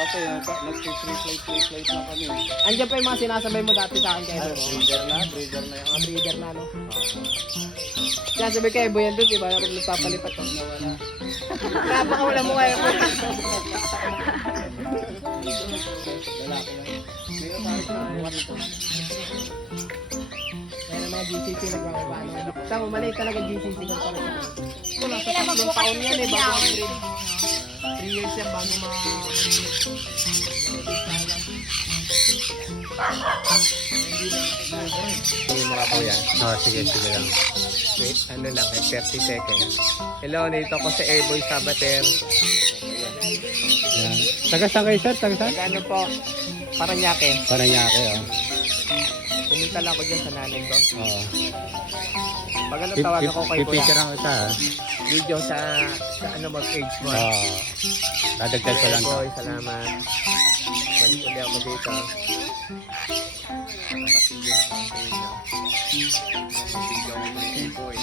Dati, nag-free flight na kami. Andiyan pa yung mga sinasabay mo dati sa akin kay Boy. Breeder na yung Mga breeder na, no? Kaya sabi kay Boy yan doon, diba? Pag nagpapalipat ko. nawala. Kaya baka wala mo kaya. Lalaki lang. Meron tayo sa buwan ito. Kaya mga GCC nagpapano. Tama, maliit talaga GCC ko talaga. Wala sa Kailan 3 magbukas taon yung yan eh, bago biyawan? upgrade. 3 years yan bago Hindi mo ka yan. Oh, sige lang. Wait, ano lang, 30 seconds. Hello, nito ko sa Airboy Sabater. Yan. Taga saan kayo, sir? Taga saan? Ano po? Paranaque. Paranaque, oh. Pumunta lang ako dyan sa nanay ko. Oo. Pag ano tawag ako kay Kuya. Pipicture ako sa, Video sa ano mag-age mo. Oo. Dadagdag ko lang to. Boy, salamat. Balik ulit ako dito. Nakatingin ako sa inyo. Video ko kay Boy.